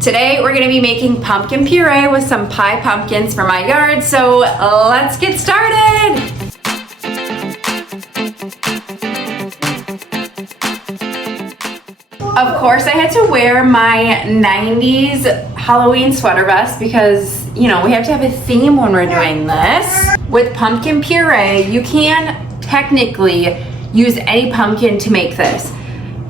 Today we're gonna be making pumpkin puree with some pie pumpkins from my yard, so let's get started. Of course I had to wear my 90s Halloween sweater vest because, you know, we have to have a theme when we're doing this. With pumpkin puree, you can technically use any pumpkin to make this.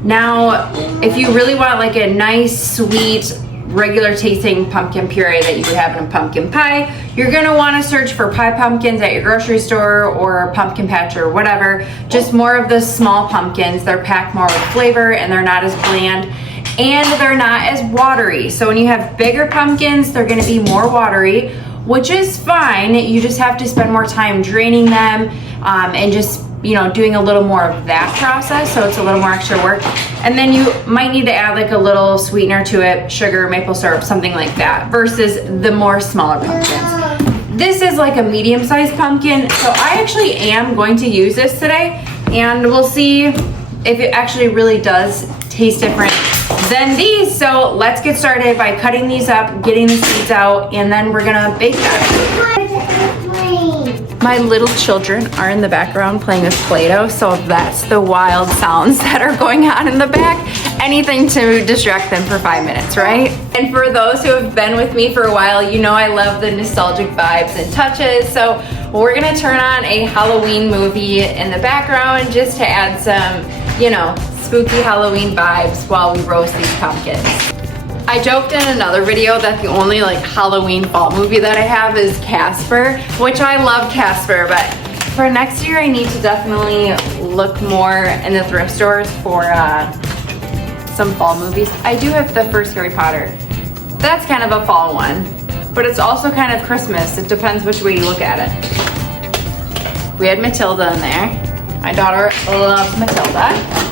Now, if you really want like a nice, sweet, regular tasting pumpkin puree that you would have in a pumpkin pie, you're gonna wanna search for pie pumpkins at your grocery store or pumpkin patch or whatever. Just more of the small pumpkins. They're packed more with flavor and they're not as bland and they're not as watery. So when you have bigger pumpkins, they're gonna be more watery, which is fine. You just have to spend more time draining them and just, you know, doing a little more of that process, so it's a little more extra work. And then you might need to add like a little sweetener to it, sugar, maple syrup, something like that, versus the more smaller pumpkins. This is like a medium-sized pumpkin, so I actually am going to use this today, and we'll see if it actually really does taste different than these. So let's get started by cutting these up, getting the seeds out, and then we're gonna bake them. My little children are in the background playing with Play-Doh, so that's the wild sounds that are going on in the back. Anything to distract them for 5 minutes, right? And for those who have been with me for a while, you know I love the nostalgic vibes and touches, so we're gonna turn on a Halloween movie in the background just to add some, you know, spooky Halloween vibes while we roast these pumpkins. I joked in another video that the only like Halloween fall movie that I have is Casper, which I love Casper, but for next year I need to definitely look more in the thrift stores for some fall movies. I do have the first Harry Potter. That's kind of a fall one, but it's also kind of Christmas. It depends which way you look at it. We had Matilda in there. My daughter loves Matilda.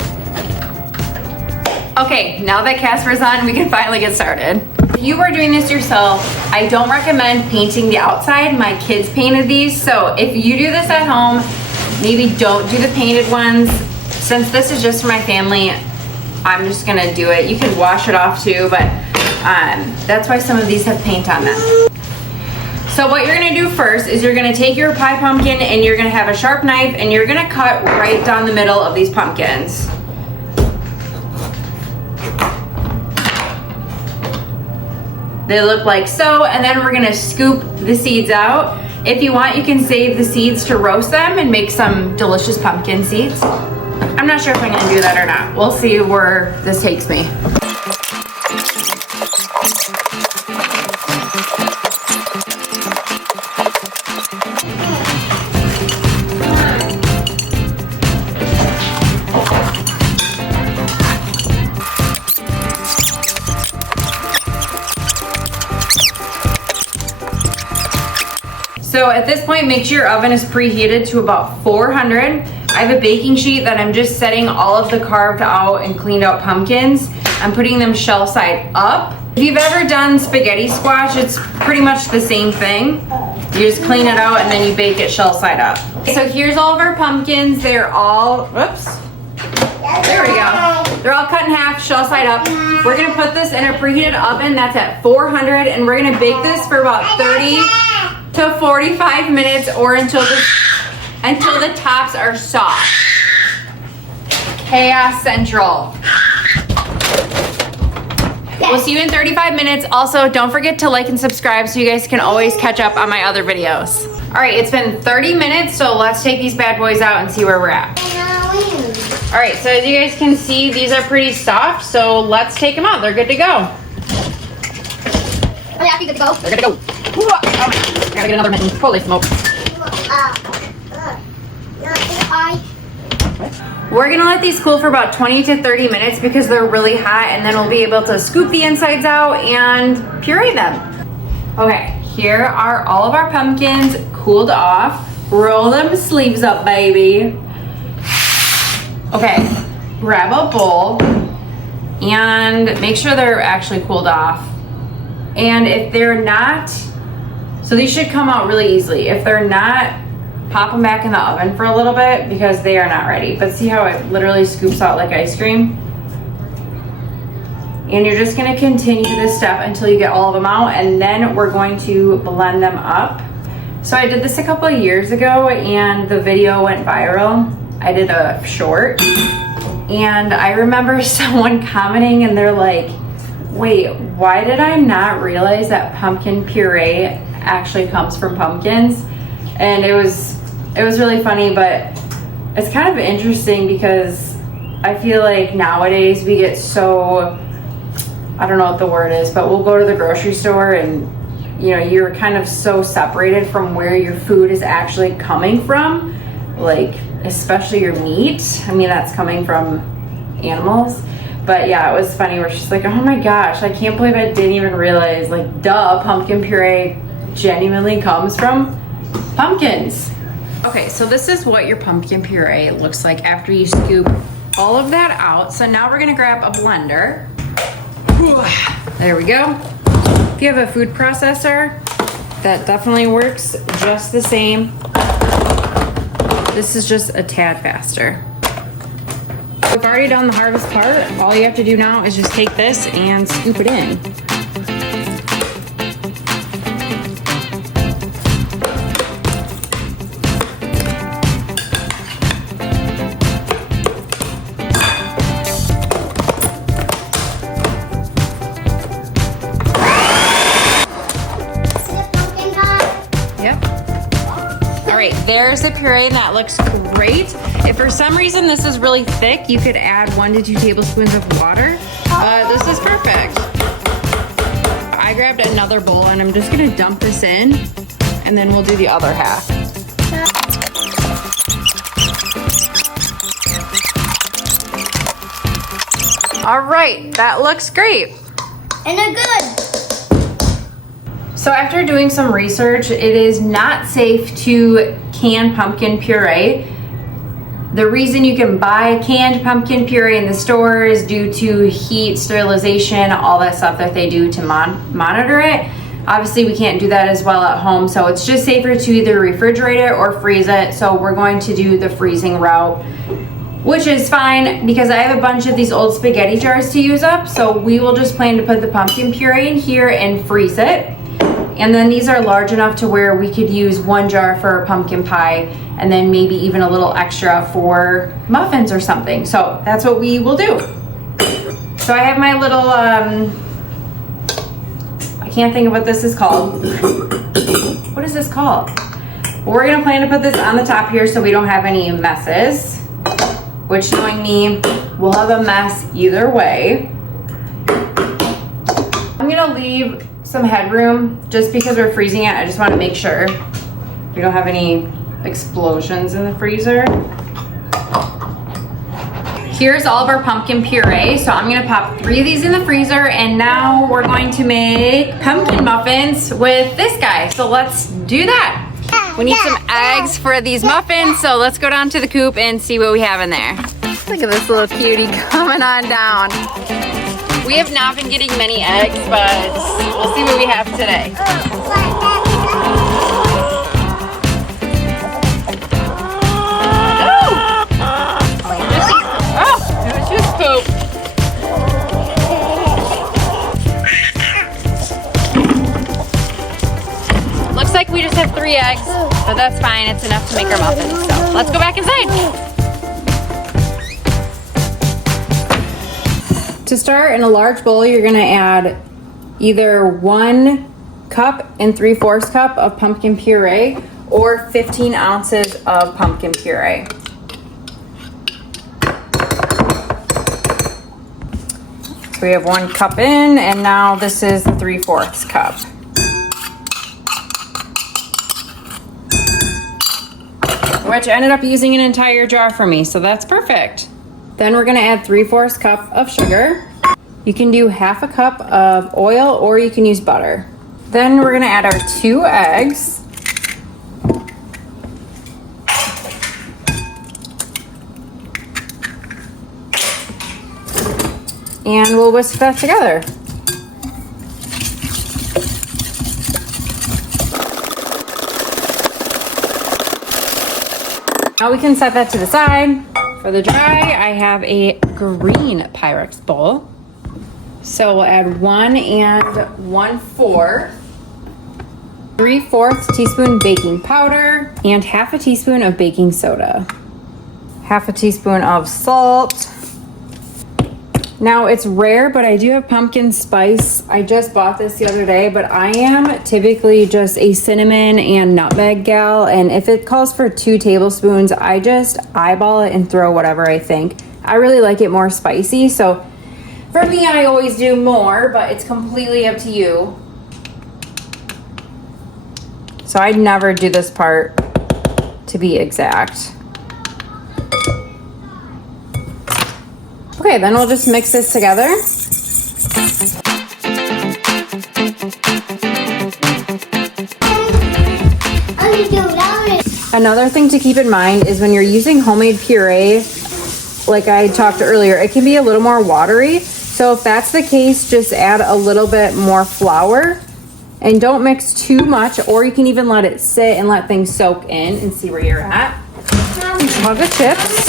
Okay, now that Casper's on, we can finally get started. If you are doing this yourself, I don't recommend painting the outside. My kids painted these, so if you do this at home, maybe don't do the painted ones. Since this is just for my family, I'm just gonna do it. You can wash it off too, but that's why some of these have paint on them. So what you're gonna do first is you're gonna take your pie pumpkin and you're gonna have a sharp knife and you're gonna cut right down the middle of these pumpkins. They look like so, and then we're gonna scoop the seeds out. If you want, you can save the seeds to roast them and make some delicious pumpkin seeds. I'm not sure if I'm gonna do that or not. We'll see where this takes me. So at this point, make sure your oven is preheated to about 400. I have a baking sheet that I'm just setting all of the carved out and cleaned out pumpkins. I'm putting them shell side up. If you've ever done spaghetti squash, it's pretty much the same thing. You just clean it out and then you bake it shell side up. So here's all of our pumpkins. They're all, whoops. There we go. They're all cut in half, shell side up. We're gonna put this in a preheated oven that's at 400 and we're gonna bake this for about 30 to 45 minutes or until the tops are soft. Chaos Central. We'll see you in 35 minutes. Also, don't forget to like and subscribe so you guys can always catch up on my other videos. All right, it's been 30 minutes, so let's take these bad boys out and see where we're at. All right, so as you guys can see, these are pretty soft, so let's take them out. They're good to go. Oh yeah, you good to go? They're good to go. I gotta get another mitten. Holy smoke. We're gonna let these cool for about 20 to 30 minutes because they're really hot, and then we'll be able to scoop the insides out and puree them. Okay, here are all of our pumpkins cooled off. Roll them sleeves up, baby. Okay, grab a bowl and make sure they're actually cooled off. And if they're not, so these should come out really easily. If they're not, pop them back in the oven for a little bit because they are not ready. But see how it literally scoops out like ice cream? And you're just gonna continue this step until you get all of them out, and then we're going to blend them up. So I did this a couple of years ago and the video went viral. I did a short, and I remember someone commenting and they're like, wait, why did I not realize that pumpkin puree actually comes from pumpkins? And it was really funny, but it's kind of interesting because I feel like nowadays we get so, I don't know what the word is, but we'll go to the grocery store and you know, you're kind of so separated from where your food is actually coming from, like especially your meat. I mean, that's coming from animals. But yeah, it was funny. We're just like, oh my gosh, I can't believe I didn't even realize, like, duh, pumpkin puree genuinely comes from pumpkins. Okay, so this is what your pumpkin puree looks like after you scoop all of that out. So now we're gonna grab a blender. There we go. If you have a food processor, that definitely works just the same. This is just a tad faster. We've already done the hardest part. All you have to do now is just take this and scoop it in. There's the puree, and that looks great. If for some reason this is really thick, you could add 1 to 2 tablespoons of water. This is perfect. I grabbed another bowl and I'm just gonna dump this in, and then we'll do the other half. All right, that looks great. And they're good. So after doing some research, it is not safe to can pumpkin puree. The reason you can buy canned pumpkin puree in the store is due to heat, sterilization, all that stuff that they do to monitor it. Obviously, we can't do that as well at home, so it's just safer to either refrigerate it or freeze it. So we're going to do the freezing route, which is fine because I have a bunch of these old spaghetti jars to use up. So we will just plan to put the pumpkin puree in here and freeze it. And then these are large enough to where we could use 1 jar for a pumpkin pie and then maybe even a little extra for muffins or something. So that's what we will do. So I have my little, I can't think of what this is called. What is this called? Well, we're gonna plan to put this on the top here so we don't have any messes, which, knowing me, we'll have a mess either way. I'm gonna leave some headroom just because we're freezing it. I just want to make sure we don't have any explosions in the freezer. Here's all of our pumpkin puree. So I'm gonna pop 3 of these in the freezer, and now we're going to make pumpkin muffins with this guy. So let's do that. We need some eggs for these muffins, so let's go down to the coop and see what we have in there. Look at this little cutie coming on down. We have not been getting many eggs, but we'll see what we have today. It was just poop. Looks like we just have 3 eggs, but that's fine. It's enough to make our muffins. So let's go back inside. To start, in a large bowl, you're gonna add either 1 cup and 3/4 cup of pumpkin puree or 15 ounces of pumpkin puree. So we have 1 cup in, and now this is the 3/4 cup. Which ended up using an entire jar for me, so that's perfect. Then we're gonna add 3/4 cup of sugar. You can do 1/2 cup of oil, or you can use butter. Then we're gonna add our 2 eggs. And we'll whisk that together. Now we can set that to the side. For the dry, I have a green Pyrex bowl. So we'll add 1 1/4. 3/4 teaspoon baking powder and 1/2 teaspoon of baking soda. 1/2 teaspoon of salt. Now it's rare, but I do have pumpkin spice. I just bought this the other day, but I am typically just a cinnamon and nutmeg gal. And if it calls for 2 tablespoons, I just eyeball it and throw whatever I think. I really like it more spicy. So for me, I always do more, but it's completely up to you. So I'd never do this part to be exact. Okay, then we'll just mix this together. Another thing to keep in mind is when you're using homemade puree, like I talked earlier, it can be a little more watery. So if that's the case, just add a little bit more flour and don't mix too much, or you can even let it sit and let things soak in and see where you're at. Hug the chips.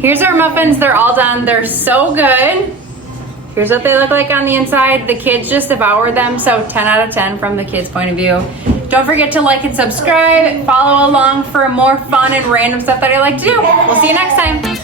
Here's our muffins. They're all done. They're so good. Here's what they look like on the inside. The kids just devoured them, so 10 out of 10 from the kids' point of view. Don't forget to like and subscribe. Follow along for more fun and random stuff that I like to do. We'll see you next time.